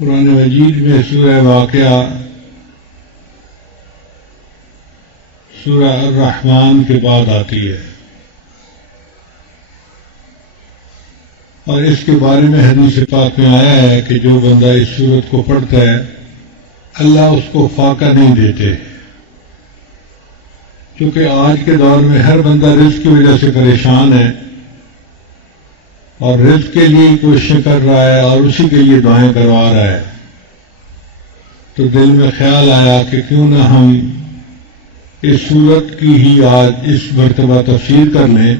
قرآن مجید میں سورہ واقعہ سورہ الرحمن کے بعد آتی ہے، اور اس کے بارے میں حدیث پاک میں آیا ہے کہ جو بندہ اس سورت کو پڑھتا ہے اللہ اس کو فاقہ نہیں دیتے، کیونکہ آج کے دور میں ہر بندہ رزق کی وجہ سے پریشان ہے اور رزق کے لیے کوششیں کر رہا ہے اور اسی کے لیے دعائیں کروا رہا ہے۔ تو دل میں خیال آیا کہ کیوں نہ ہم اس سورت کی ہی آج اس مرتبہ تفسیر کر لیں،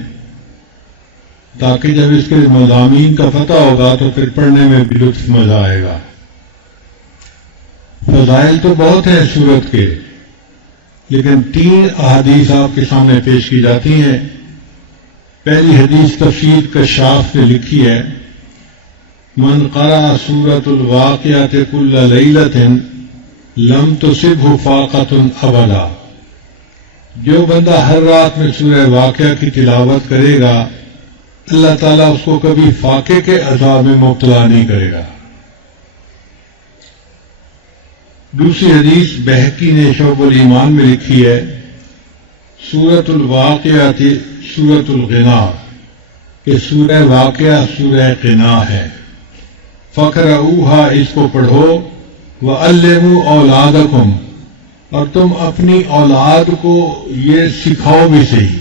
تاکہ جب اس کے مضامین کا پتہ ہوگا تو پھر پڑھنے میں بھی لطف مزہ آئے گا۔ فضائل تو بہت ہیں سورت کے، لیکن 3 احادیث آپ کے سامنے پیش کی جاتی ہیں۔ پہلی حدیث تفسیر کشاف نے لکھی ہے، من قرأ سورۃ الواقعۃ کل لیلۃ لم تصبہ فاقۃ ابدا، جو بندہ ہر رات میں سورہ واقعہ کی تلاوت کرے گا اللہ تعالیٰ اس کو کبھی فاقے کے عذاب میں مبتلا نہیں کرے گا۔ دوسری حدیث بہقی نے شعب الایمان میں لکھی ہے، سورۃ الواقعہ سورۃ الغنا، کہ سورہ واقعہ سورہ غنا ہے۔ فقرؤوہا، اس کو پڑھو، وعلموا اولادکم، اور تم اپنی اولاد کو یہ سکھاؤ بھی صحیح،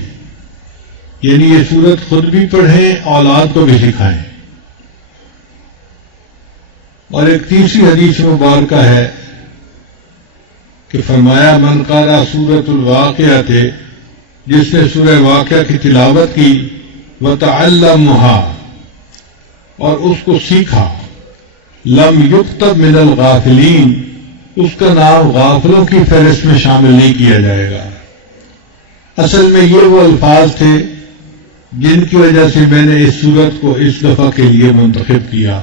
یعنی یہ سورت خود بھی پڑھیں اولاد کو بھی سکھائیں۔ اور ایک تیسری حدیث مبارکہ ہے کہ فرمایا من قرأ سورۃ الواقعہ تھے، جس نے سورہ واقعہ کی تلاوت کی، وتعلمها، اور اس کو سیکھا، لم یکتب من الغافلین، اس کا نام غافلوں کی فہرست میں شامل نہیں کیا جائے گا۔ اصل میں یہ وہ الفاظ تھے جن کی وجہ سے میں نے اس سورت کو اس دفعہ کے لیے منتخب کیا۔